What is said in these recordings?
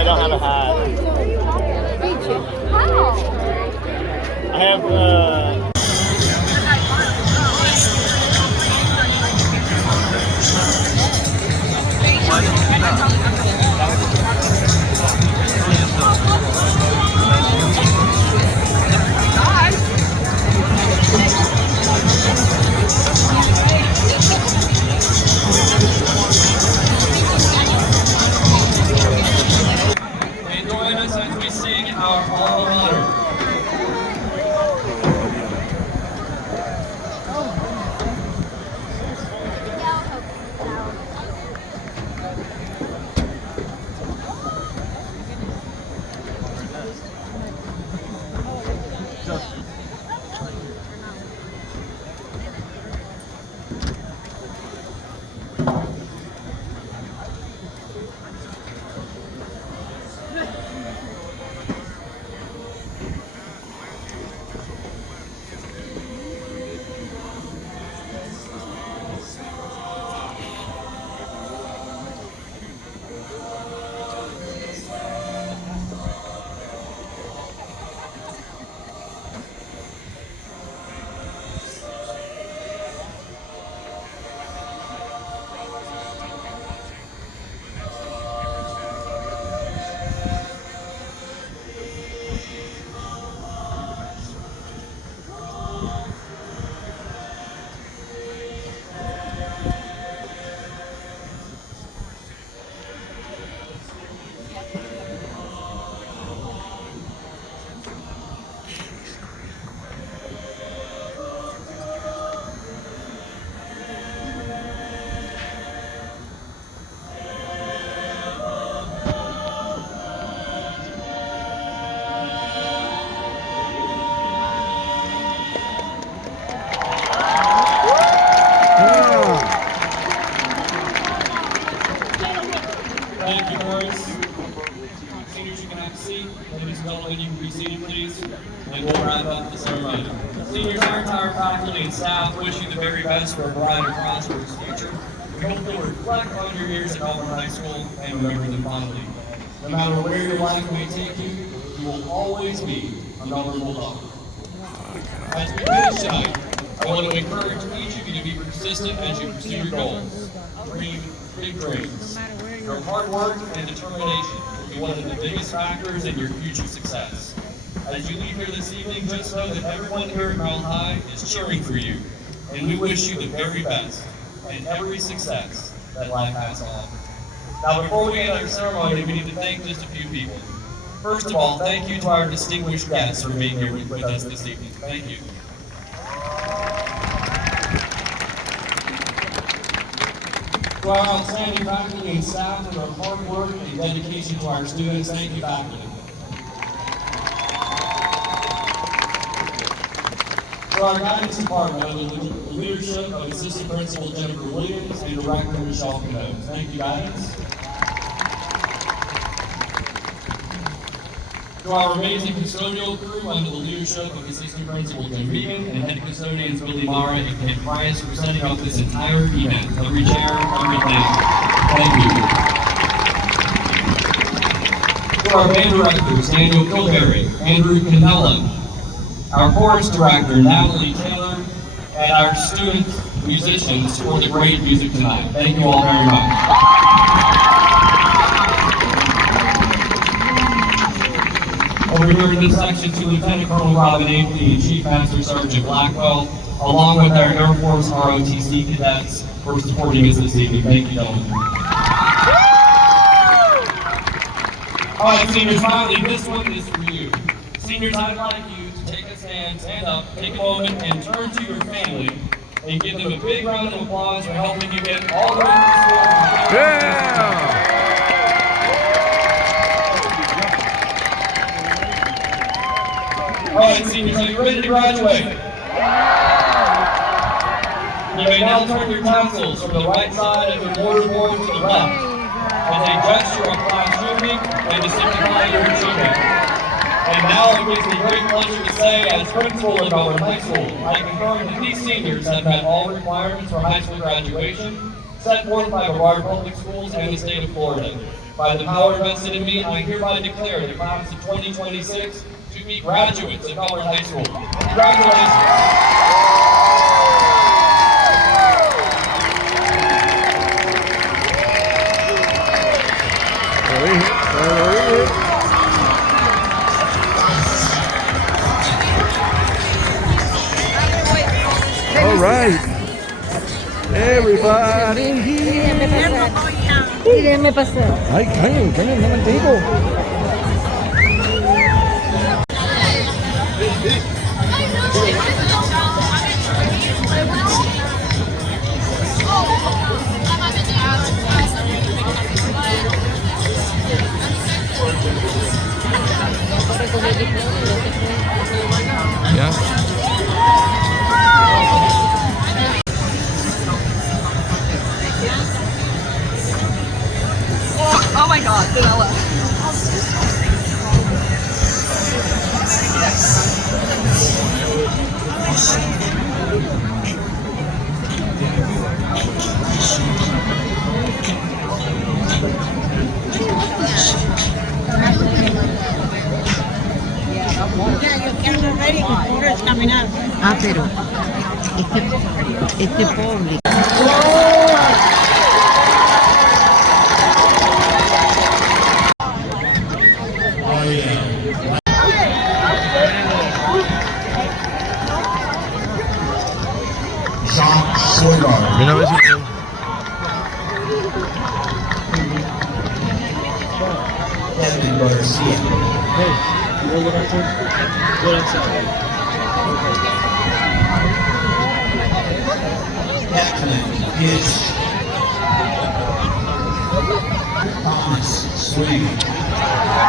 I don't have a hat. I have and join us as we sing our Hall of Honor. Thank you, boys. Seniors, you can have a seat. Ladies and gentlemen, you can be seated, please. And we'll wrap up the ceremony. Seniors, our entire faculty and staff wish you the very best for a bright and prosperous future. We hope you'll reflect on your years at Melbourne High School and remember them fondly. No matter where your life may take you, you will always be a Melbourne Bulldog. As we finish tonight, I want to encourage each of you to be persistent as you pursue your goals. Dream big dreams. Your hard work and determination will be one of the biggest factors in your future success. As you leave here this evening, just know that everyone here at Mount High is cheering for you, and we wish you the very best and every success that life has to offer. Now, before we end our ceremony, we need to thank just a few people. First of all, thank you to our distinguished guests for being here with us this evening. Thank you. To our outstanding faculty and staff for their hard work and dedication to our students, thank you, faculty. To our guidance department, under the leadership of Assistant Principal Jennifer Williams and Director Michelle Cano. Thank you, guidance. To our amazing custodial crew under the leadership of Assistant Principal Jim Regan and Head Custodians Willie Mara and Ken Price for setting up this entire event. Every chair, everything. Thank you. To our band directors, Daniel Kilberry, Andrew Cannella, our chorus director, Natalie Taylor, and our student musicians for the great music tonight. Thank you all very much. Over here in this section to Lieutenant Colonel Robin Apley and Chief Master Sergeant Blackwell, along with our Air Force ROTC cadets for supporting us this evening. Thank you, gentlemen. All right, seniors, finally, this one is for you. Seniors, I'd like you to take a stand up, take a moment, and turn to your family and give them a big round of applause for helping you get all the way to school. Yeah! All right, seniors, are you ready to graduate? You may now turn your tassels from the right side of the mortarboard to the left as a gesture of class unity and to signify your achievement. And now it gives me great pleasure to say, as principal at Melbourne High School, I confirm that these seniors have met all requirements for high school graduation set forth by Brevard Public Schools and the state of Florida. By the power invested in me, I hereby declare the class of 2026 to be graduates of Melbourne High School. Congratulations. All right, everybody here. Déjame pasar. Ay, cállate, no me digo. Ya. Oh my God, Vanilla. Ah, pero este pobre. Mira a ver si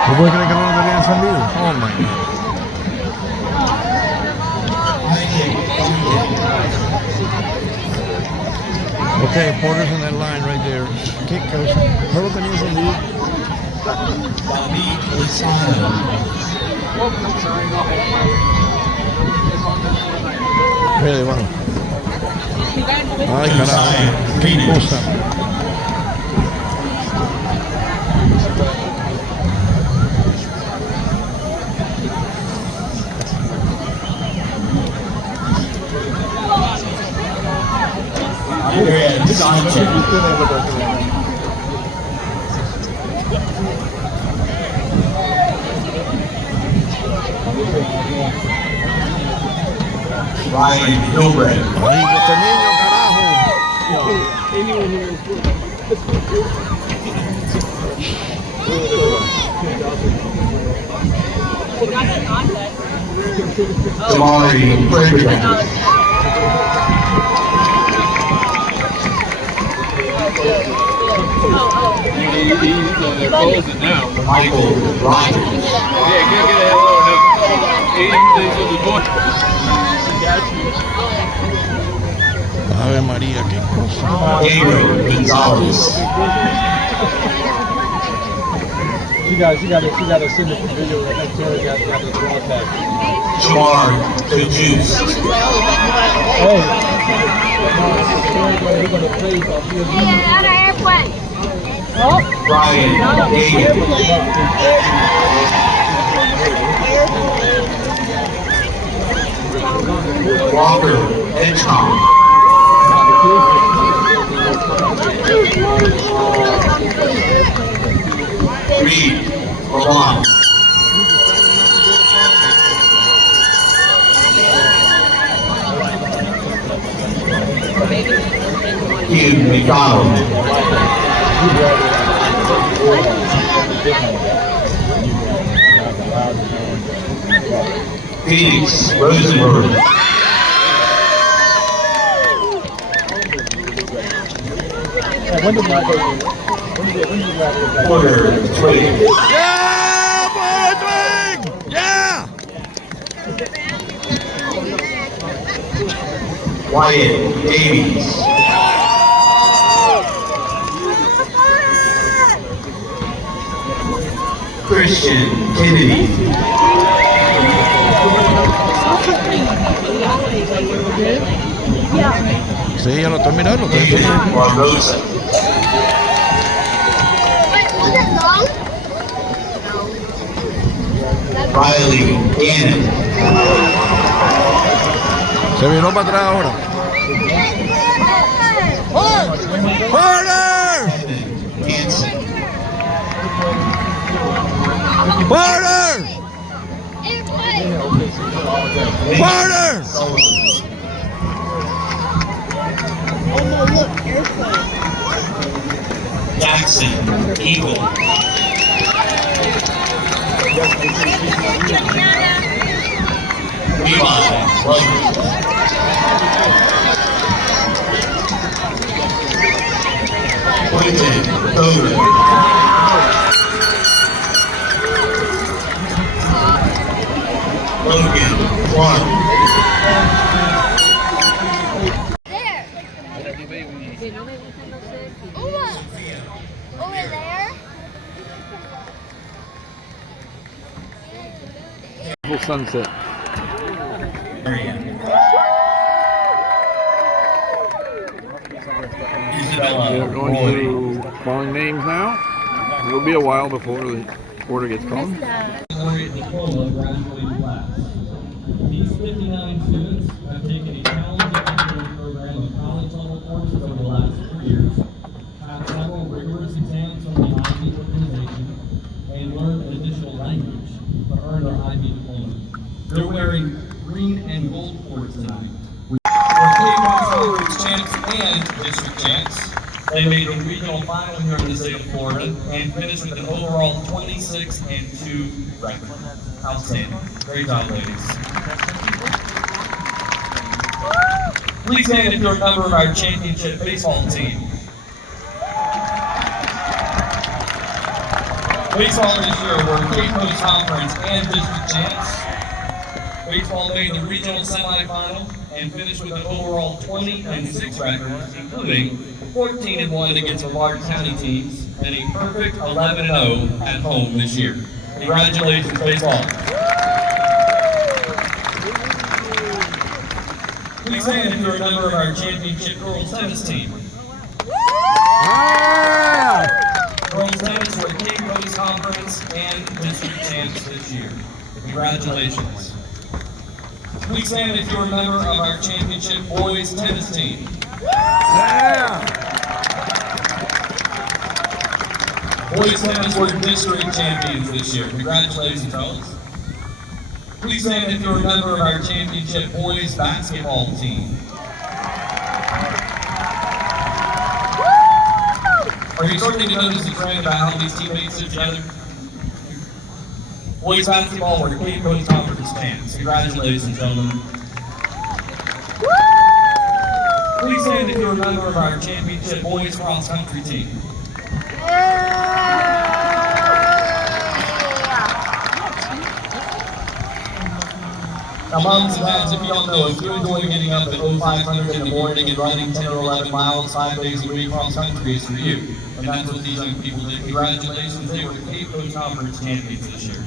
¿tú puedes creer que no lo tenían salido? Oh my God. Okay, Porter's in that line right there. Kick goes. No lo tenían salido. Mira, debajo. Ay, carajo. Qué cosa. Ryan Hilbert. Ay, este niño, carajo. Damari Frederick. They're closing now. Michael Rogers. Yeah, get a hello now. 80 days of the boy. Ave María, qué cosa. Gabriel Gonzalez. She got to send the video that Taylor got the broadcast. Jamar Kajus. Hey. We're going to play off here. Ryan David. Walker Edgecombe. Reed Lamont. Hugh McDonald. Phoenix Rosenberg. Porter Twig. Yeah, boy, Twig! Yeah! Wyatt Davies. Christian Kennedy. Sí, ya lo estoy mirando. David Barbosa. Riley Gannon. Se viró para atrás ahora. ¡Porter! Hanson. ¡Porter! ¡Porter! Jackson Eagle. Levi Luggett. Quentin Coder. Logan Clark. Over there? Full sunset. Isabella They're going Roy. through calling names now. It'll be a while before the order gets called. Laureate diploma graduating class. These 59 students have taken a challenging engineering program of college level courses over the last 3 years, passed several rigorous exams from the IB organization, and learned an additional language to earn their IB diploma. They're wearing green and gold cords tonight. We're Conference champs and district champs. They made a regional final here in the state of Florida and finished with an overall 26-2 record. Outstanding. Great job, ladies. Please stand if you're a member of our championship baseball team. Baseball this year were Cape Coast Conference and district champs. Baseball made the regional semifinal and finished with an overall 20-6 record, including 14-1 against the large county teams and a perfect 11-0 at home this year. Congratulations, baseball. Please stand if you're a member of our championship girls tennis team. Girls tennis were Cape Coast Conference and district champs this year. Congratulations. Please stand if you're a member of our championship boys tennis team. Boys tennis were district champions this year. Congratulations, fellas. Please stand if you're a member of our championship boys basketball team. Are you starting to notice the trend about how these teammates sit together? Boys basketball were Cape Coast Conference champs. Congratulations, gentlemen. Please stand if you're a member of our championship boys cross country team. Now, moms and dads, if you don't know, if you enjoy getting up at 0500 in the morning and running 10 or 11 miles 5 days a week cross country, is for you. And that's what these young people did. Congratulations, they were the Cape Coast Conference champions this year.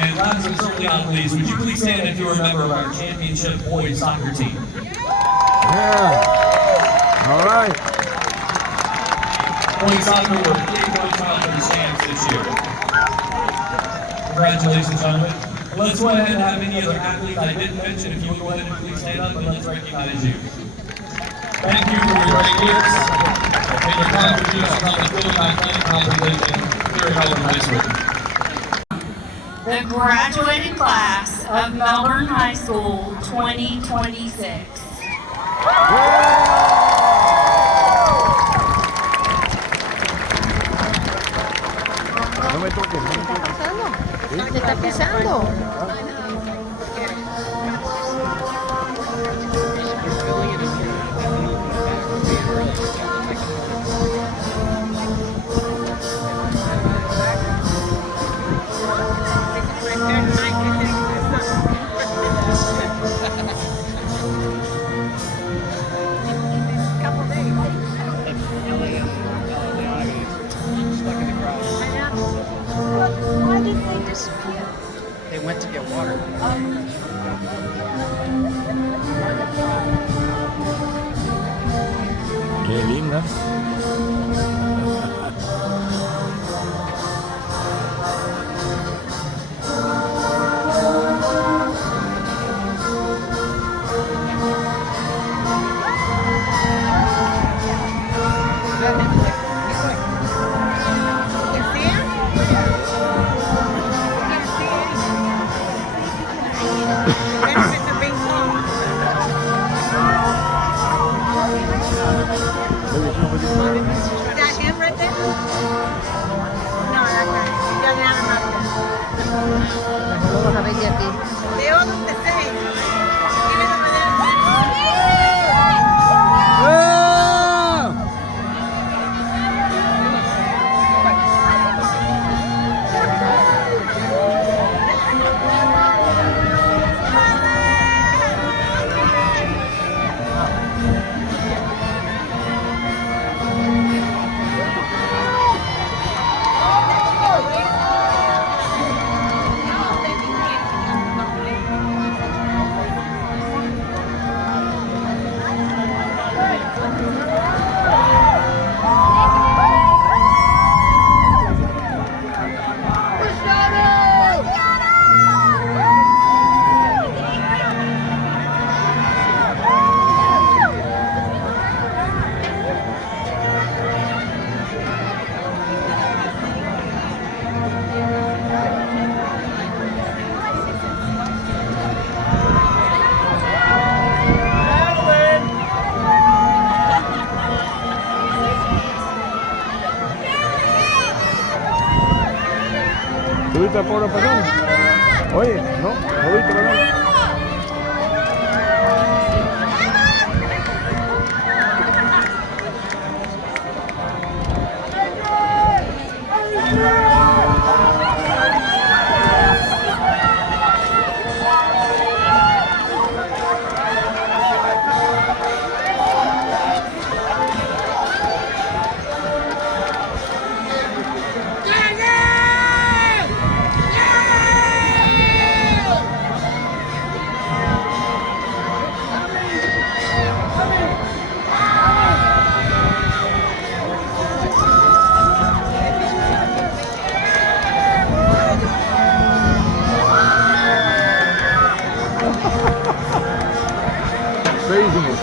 And last but certainly not least, would you please stand if you're a member of our championship boys soccer team? All right. Boys soccer were Cape Coast Conference champs this year. Congratulations, gentlemen. Let's go ahead and have any other athletes I didn't mention. If you would go ahead and please stand up and let's recognize you. Thank you for your great years and your contributions on the field athletic competition here at Melbourne High School. The graduating class of Melbourne High School 2026. No me toques. Te está pisando. Why did they disappear? They went to get water. Qué linda. Mejor lo vas a ver de aquí. ¿Tú viste a pobre persona? Oye, no, no viste, ¿verdad? Craziness.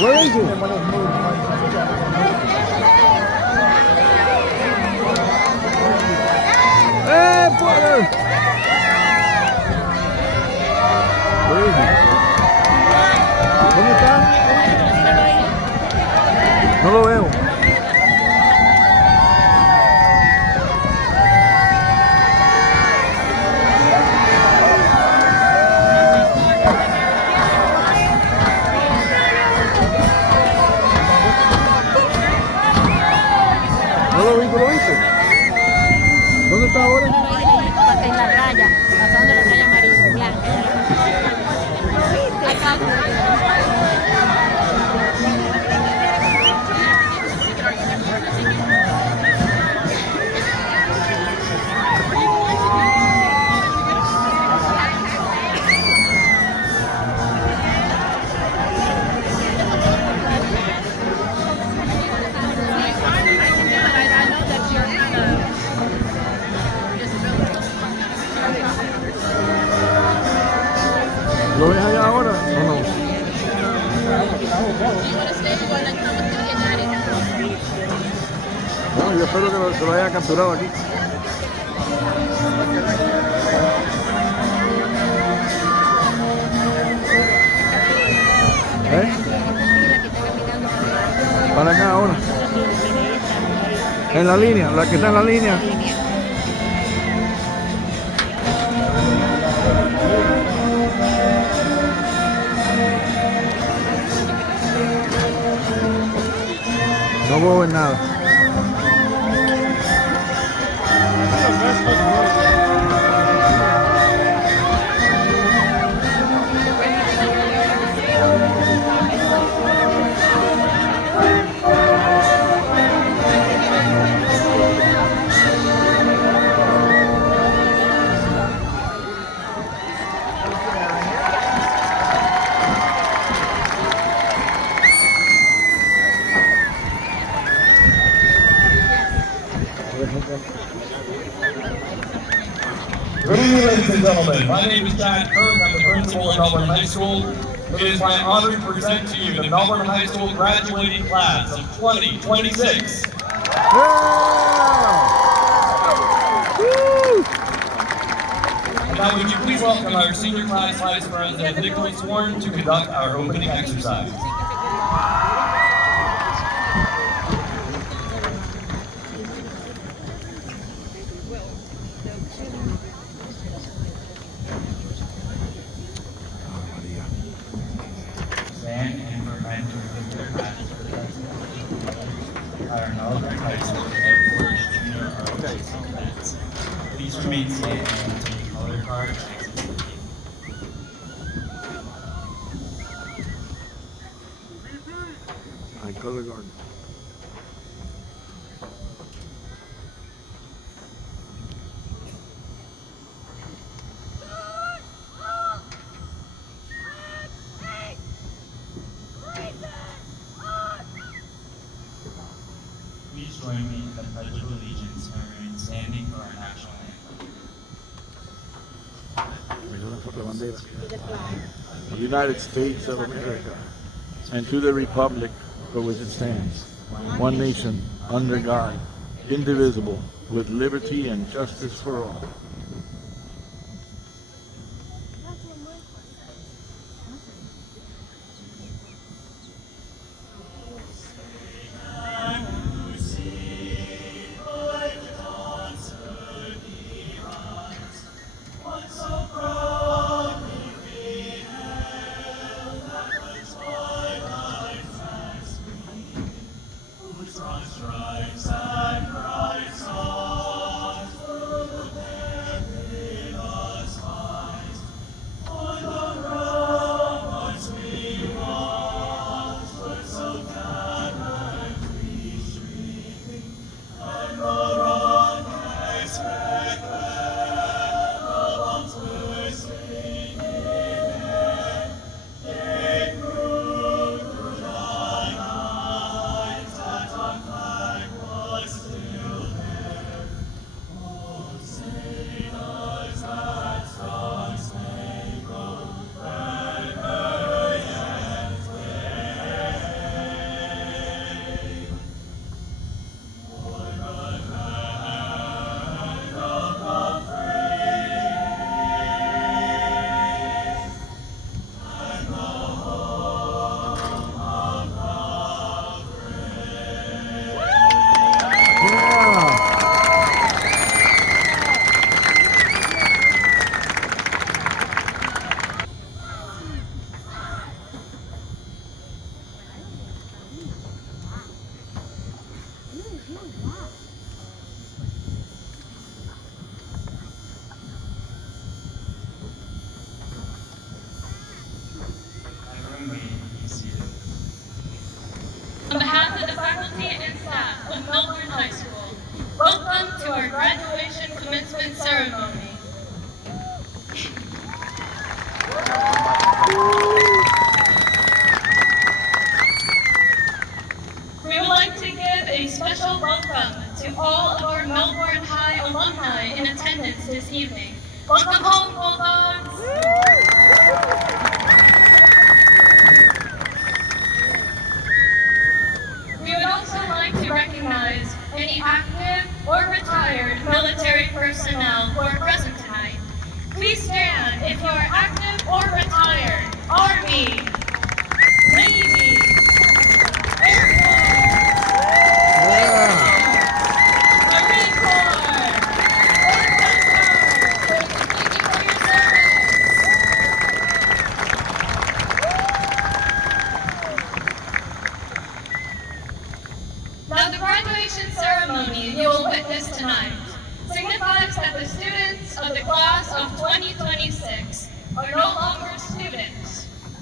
Where is it? Hey, Porter! Where is it? ¿Dónde está? No lo veo. ¿No lo viste? ¿Dónde está ahora? En la raya, pasando la raya amarilla, blanca. No, yo espero que se lo haya capturado aquí. ¿Eh? Para acá ahora. En la línea, la que está en la línea. No puedo ver nada. Good evening, ladies and gentlemen. My name is Chad Kirk. I'm the principal at Melbourne High School. It is my honor to present to you the Melbourne High School graduating class of 2026. And now would you please welcome our senior class vice president, Nicholas Sworn, to conduct our opening exercise. Stand and prevent their practice for the our Melbourne High School headquarters junior arts class. Please remain standing until you color card exits the gate. I color guard. Please join me in the Pledge of Allegiance and remain standing for our national anthem. The United States of America, and to the republic for which it stands, one nation, under God, indivisible, with liberty and justice for all.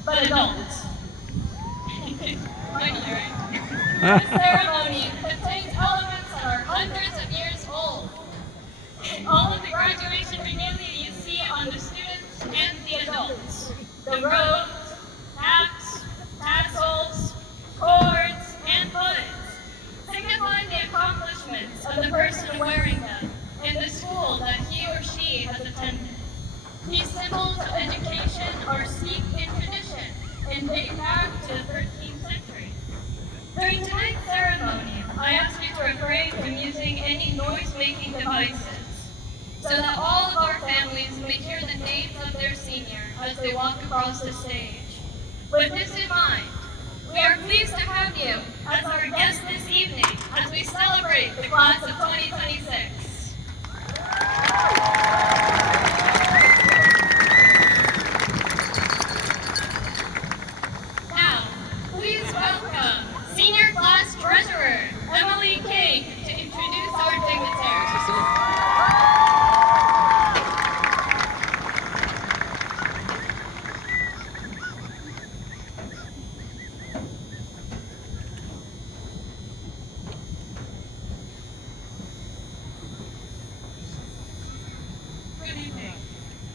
but adults. Finally, right? This ceremony contains elements that are hundreds of years old. All of the graduation regalia you see on the students and the adults. The robes, hats, tassels, cords, and buttons signify the accomplishments of the person wearing them in the school that he or she has attended. These symbols of education are steeped in tradition and date back to the 13th century. During tonight's ceremony, I ask you to refrain from using any noise-making devices so that all of our families may hear the names of their senior as they walk across the stage. With this in mind, we are pleased to have you as our guest this evening as we celebrate the class of 2026. Now, please welcome Senior Class Treasurer Emily King to introduce our dignitaries. Good evening.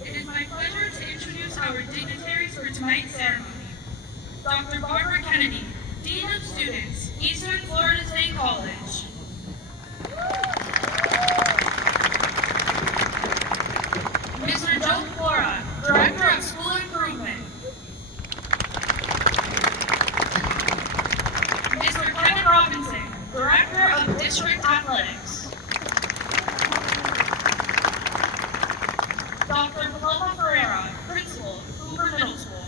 It is my pleasure to introduce our dignitaries for tonight's ceremony. Dr. Barbara Kennedy, Dean of Students, Eastern Florida State College. Mr. Joe Flora, Director of School Improvement. Mr. Kevin Robinson, Director of District Athletics. Dr. Paloma Ferreira, Principal, Hoover Middle School.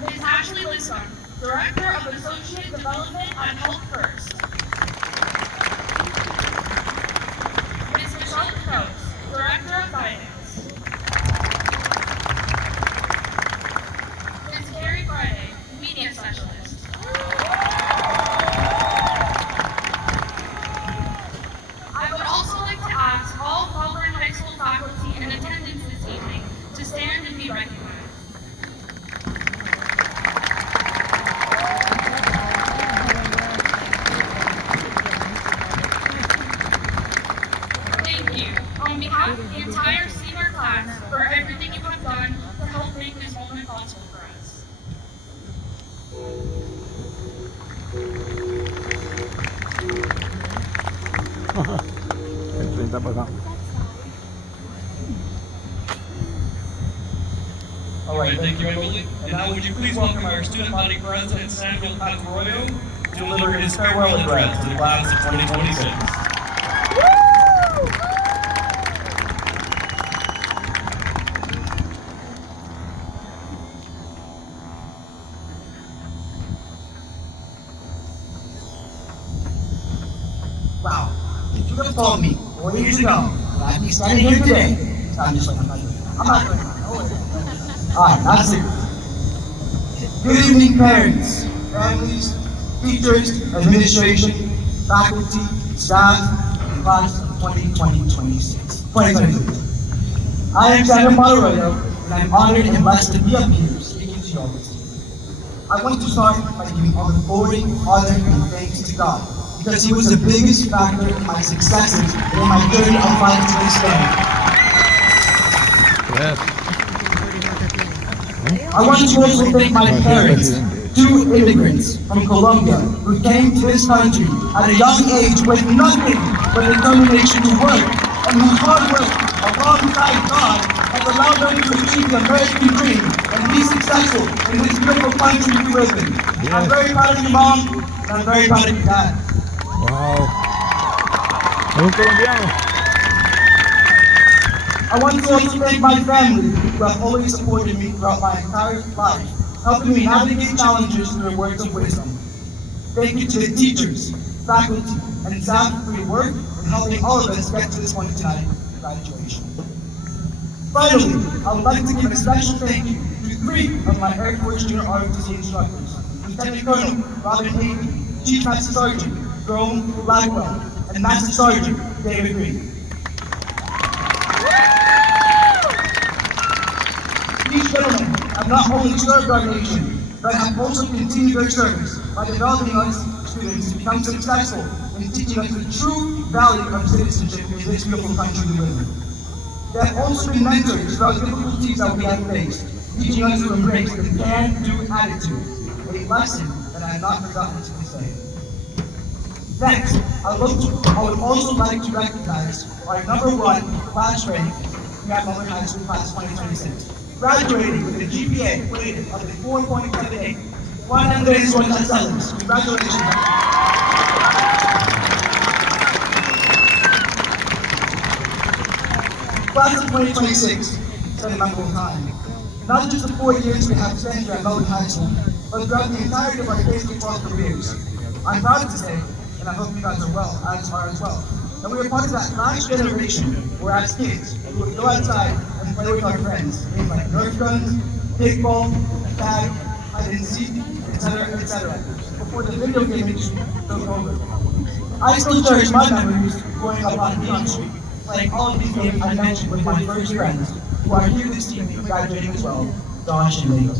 Ms. Ashley Lisson, Director of Associate Development at Health First. Ms. Michelle Croce, Director of Guidance. Ms. Carrie Friday, Media Specialist. I would also like to ask all Melbourne High School faculty in attendance this evening to stand and be recognized. Thank you, on behalf of the entire senior class, for everything you have done to help make this moment possible for us. El 30%. All right, thank you, Emily. And now would you please welcome our student body president, Samuel Patarroyo, to deliver his farewell address to the class of 2026. Wow, if you would have told me 4 years ago that I'd be standing here today, so I'm just like, I'm not doing it. Alright, that's it. Good evening, parents, families, teachers, administration, faculty, staff, and class of 2026. I am Samuel Patarroyo, and I'm honored and blessed to be up here speaking to you all this evening. I want to start by giving all the glory, honor, and thanks to God, because He was the biggest factor in my successes and in my journey of life to this day. Yes. I want to also thank my parents, 2 immigrants from Colombia who came to this country at a young age with nothing but determination to work, and whose hard work alongside God has allowed them to achieve the American dream and be successful in this beautiful country we live in. I'm very proud of you, Mom, and I'm very proud of you, Dad. Wow. Un colombiano. I want to also thank my family who have always supported me throughout my entire life, helping me navigate challenges through their words of wisdom. Thank you to the teachers, faculty, and staff for your work in helping all of us get to this point tonight, graduation. Finally, I would like to give a special thank you to 3 of my Air Force Junior ROTC instructors, Lieutenant Colonel Robin Havey, Chief Master Sergeant Jerome Blackwell, and Master Sergeant David Green. These gentlemen have not only served our nation, but have also continued their service by developing us students to become successful in teaching us the true value of citizenship in this beautiful country we live in. They have also been mentors throughout the difficulties that we have faced, teaching us to embrace the can-do attitude, a lesson that I have not forgotten to this day. Next, I would also like to recognize our #1 class rank at Melbourne High School Class 2026, graduating with a GPA rated of 4.78. Juan Andres Gonzalez. Congratulations. Class of 2026, it's a memorable time. Not just the 4 years we have spent here at Melbourne High School, but throughout the entirety of our K-12 careers. I'm proud to say, and I hope you guys are as well, that we are part of that last generation where as kids, we would go outside and play with our friends, things like Nerf guns, kickball, tag, hide and seek, etc., before the video game industry took over. I still cherish my memories growing up on Leon Street, playing all of these games I mentioned with my first friends, who are here this evening graduating as well, Josh and Leo.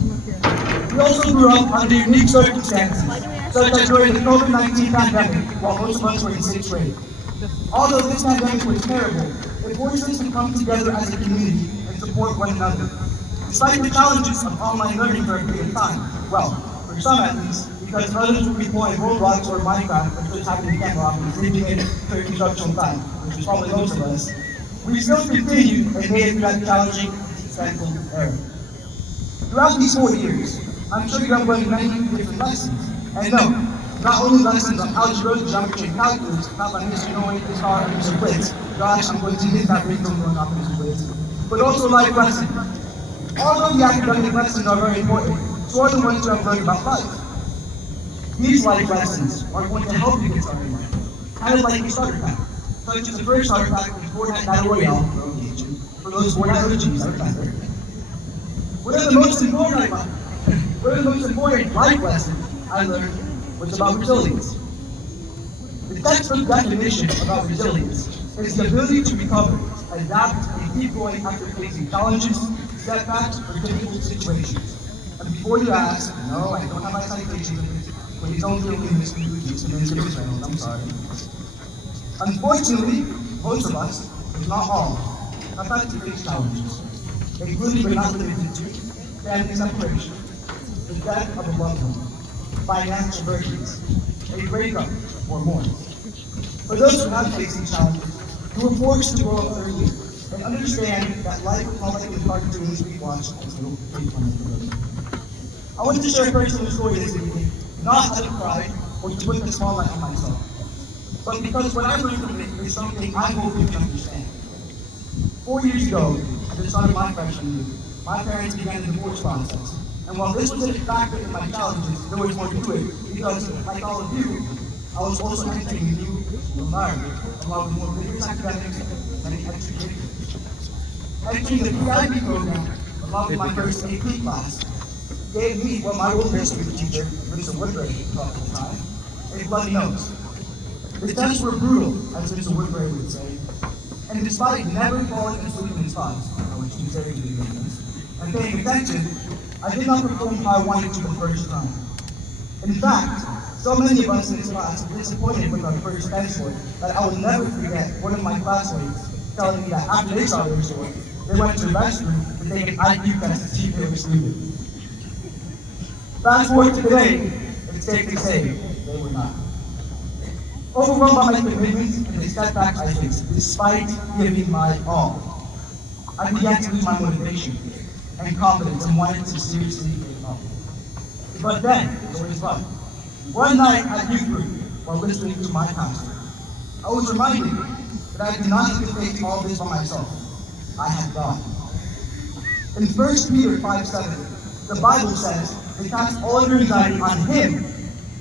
We also grew up under unique circumstances, such as during the COVID-19 pandemic, while most of us were in 6th grade. Although this pandemic was terrible, it forced us to come together as a community and support one another. Despite the challenges of online learning for a period of time, well, for some at least, because others would be playing Roblox or Minecraft, which just happened to camera off and sleeping in during instructional time, which is probably most of us, we still continued and made it through that challenging, stressful era. Throughout these 4 years, I'm sure you have learned many different lessons. And no, not only lessons on algebra, geometry, and calculus, not like history, no way, this hard, and Mr. Blitz. Gosh, I'm going to hit that ringtone going off Mr. Blitz. But also life lessons. Although the academic lessons are very important, so are the ones you have learned about life. These life lessons are going to help you get started in life, kind of like a starter pack. Such as the first starter pack was Fortnite Battle Royale, for those Fortnite OGs, I remember. One of the most important life lessons I learned was about resilience. The textbook definition about resilience is the ability to recover, adapt, and keep going after facing challenges, setbacks, or difficult situations. And before you ask, no, I don't have my citation, please don't feel me misconstrued, I'm sorry. Unfortunately, most of us, if not all, have had to face challenges, including but not limited to family separation, the death of a loved one, financial burdens, a breakup, or more. For those who have faced these challenges, who were forced to grow up early and understand that life would come like the cartoons we watch as little kids on the road. I want to share a personal story this evening, not out of pride or to put a spotlight on myself, but because what I learned from it is something I hope you can understand. 4 years ago, at the start of my freshman year, my parents began the divorce process. And while this was a factor in my challenges, there was more to it, because, like all of you, I was also entering a new environment, along with more rigorous academics and extracurriculars. Entering the PIB program, along with my first AP class, gave me what my old history teacher, Mr. Woodbury, taught at the time, a bloody nose. The tests were brutal, as Mr. Woodbury would say, and despite never falling asleep in class, I was too serious to be honest, and paying attention, I did not perform how I wanted to the first time. In fact, so many of us in this class were disappointed with our first test score that I will never forget one of my classmates telling me that after they saw the result, they went to the restroom to take an IQ test to see if they were stupid. Fast forward to today, it's safe to say they were not. Overwhelmed by my commitments and the setbacks I faced, despite giving my all, I began to lose my motivation and confidence and wanted to seriously give up. But then, it was fun. One night at youth group, while listening to my pastor, I was reminded that I did not have to face all this by myself. I had God. In 1 Peter 5:7, the Bible says to cast all your anxiety on Him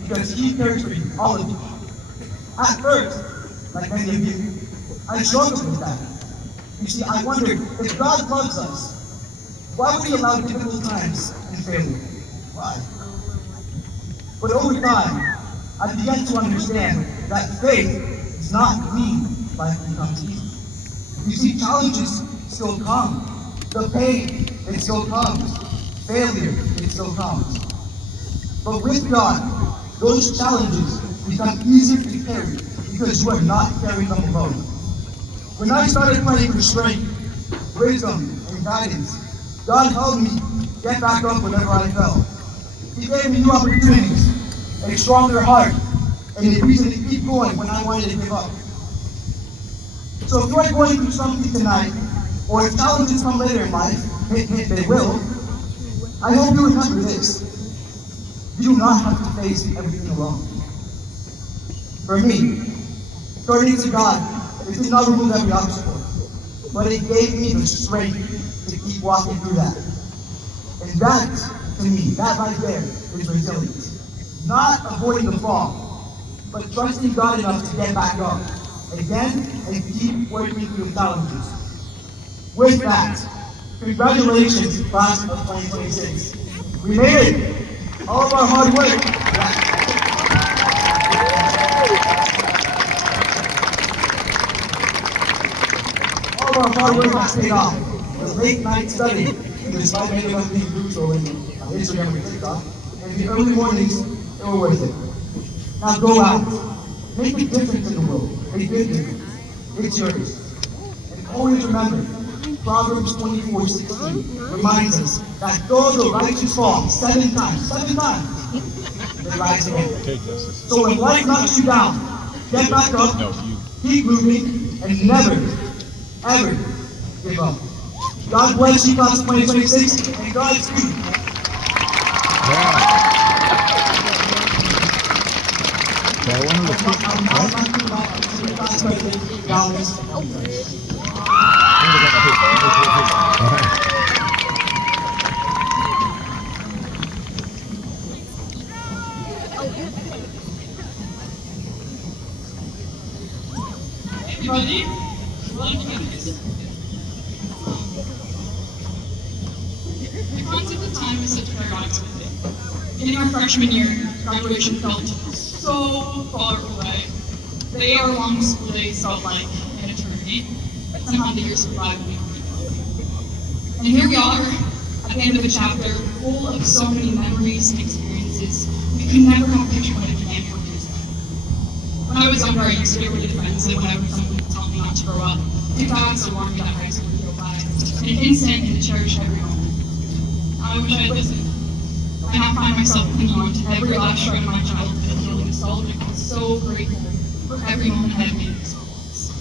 because He cares for you, all of you. At first, like many of you, I struggled with that. You see, I wondered, if God loves us, why would He allow difficult times and failure? Why? But over time, I began to understand that faith does not mean life becomes easy. You see, challenges still come. The pain, it still comes. Failure, it still comes. But with God, those challenges become easier to carry because you are not carrying them alone. When I started praying for strength, wisdom, and guidance, God helped me get back up whenever I fell. He gave me new opportunities, a stronger heart, and a reason to keep going when I wanted to give up. So if you are going through something tonight, or if challenges come later in life, they will, I hope you remember this. You do not have to face everything alone. For me, turning to God, it did not remove every obstacle, but it gave me the strength to keep walking through that. And that, to me, that right there is resilience. Not avoiding the fall, but trusting God enough to get back up again and keep working through the challenges. With that, congratulations, class of 2026. We made it. All of our hard work. All of our hard work has paid off. The late night study, despite many of us being brutal on Instagram and TikTok, and the early mornings, they were worth it. Now go out. Make a difference in the world. A big difference. It's yours. And always remember, Proverbs 24:16 reminds us that though the righteous fall 7 times, they rise again. So when life knocks you down, get back up, keep moving, and never, ever give up. God bless you, class of 2026, and Godspeed. Everybody, welcome. The concept of time is such a paradox with it. In our freshman year, graduation felt so far away. The 8-hour-long school days felt like an eternity, but somehow the years survived me. And here we are, at the end of a chapter full of so many memories and experiences we could never have pictured what it began 4 years ago. When I was younger, I used to get really defensive whenever someone would tell me not to grow up. TikToks alarmed me that high school would go by, and an instant and to cherish every moment. I wish I had listened. I now find myself clinging on to every last shred of my childhood and feeling nostalgic and so grateful for every moment I had made this experience.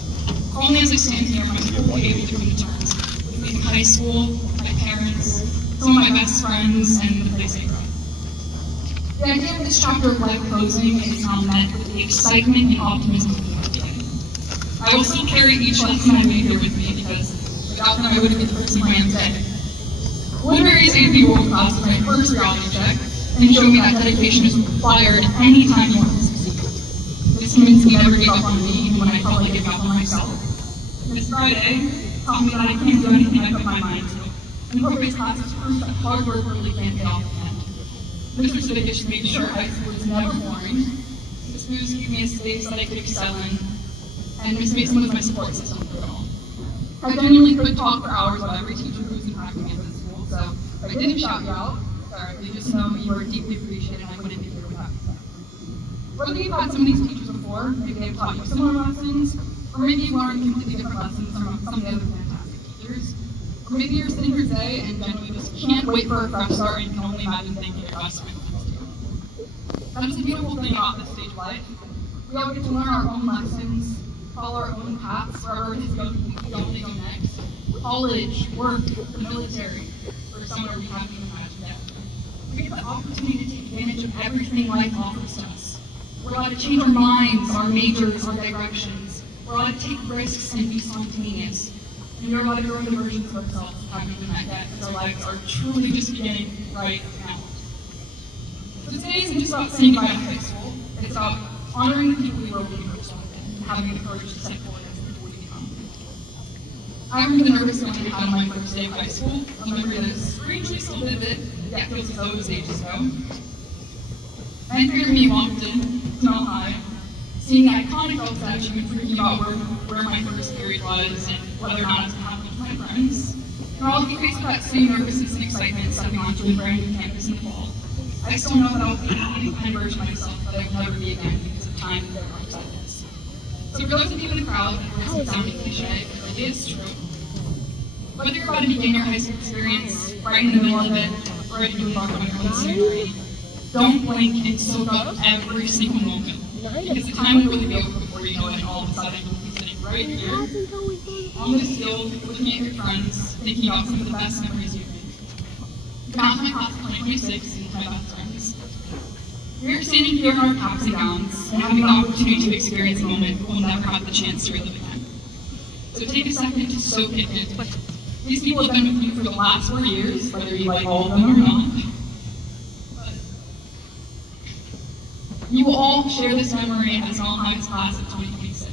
Only as I stand here, my school day between the terms, between high school, my parents, some of my best friends, and the place I grew up. The idea of this chapter of life closing is now met with the excitement and optimism of the beginning. I will still carry each lesson I made here with me because without them I wouldn't be the person I am today. Literary AP World Class is my first reality check and showed me that dedication is required anytime you want to succeed. This convinced me never give up on me even when I felt like giving up on myself. This Friday taught me that I can do anything I put my mind to. And Corporate's class is proof that hard work really can pay off in the end. Mr. Siddish made sure high school was never boring. Miss Booze gave me a space that I could excel in. And Miss Mason was my support system through it all. I genuinely could talk for hours about every teacher who's impacted me at this school, so if I didn't shout you out, sorry, you just know you are deeply appreciated and I wouldn't be here without you. Whether you've had some of these teachers before, maybe they've taught you similar lessons, or maybe you've learned completely different lessons from some of the other fantastic teachers, or maybe you're sitting here today and genuinely just can't wait for a fresh start and can only imagine thanking your classmates next to you. That is the beautiful thing about this stage of life. We all get to learn our own lessons, follow our own paths, wherever it is we want to go next. College, work, the military, or somewhere we haven't even imagined yet. We get the opportunity to take advantage of everything life offers us. We're allowed to change our minds, our majors, our directions. We're allowed to take risks and be spontaneous. And we're allowed to grow into versions of ourselves who haven't even met yet, because our lives are truly just beginning right now. So today isn't just about saying goodbye to high school. It's about honoring the people we were when we first started and having the courage to step forward as the people we become. I remember the nervous feeling I had on my first day of high school, a memory that is strangely still vivid, yet feels as though it was ages ago. I figured me walked in, smell high, seeing the iconic old statue and thinking about where my first period was and whether or not it was happening to my friends. We're all faced with that same nervousness and excitement stepping onto a brand new campus in the fall. I still know that I'll be the kind of version of myself that I will never be again because of time and unexpectedness. So for those of you in the crowd, this is sounding cliche, but it is true. Whether you're about to begin your high school experience, right in the middle of it, or ready to embark on your own ceremony, don't blink and soak up every single moment. Because the time will really be over before you know it, and all of a sudden you'll be sitting right here, on this hill, looking at your friends, thinking about some of the best memories you've made. Now to my class of 2026 and my best friends. We're standing here in our caps and gowns and having the opportunity to experience a moment we'll never have the chance to relive again. So take a second to soak it in. These people have been with you for the last 4 years, whether you like all of them or not. But you will all share this memory as an all-Highs class of 2026.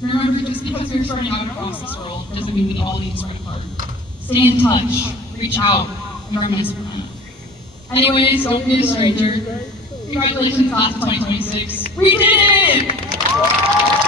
Remember, just because we're starting out across this world doesn't mean we all need to start apart. Stay in touch, reach out, and reminisce with them. Anyways, don't be a stranger. Congratulations, class of 2026. We did it!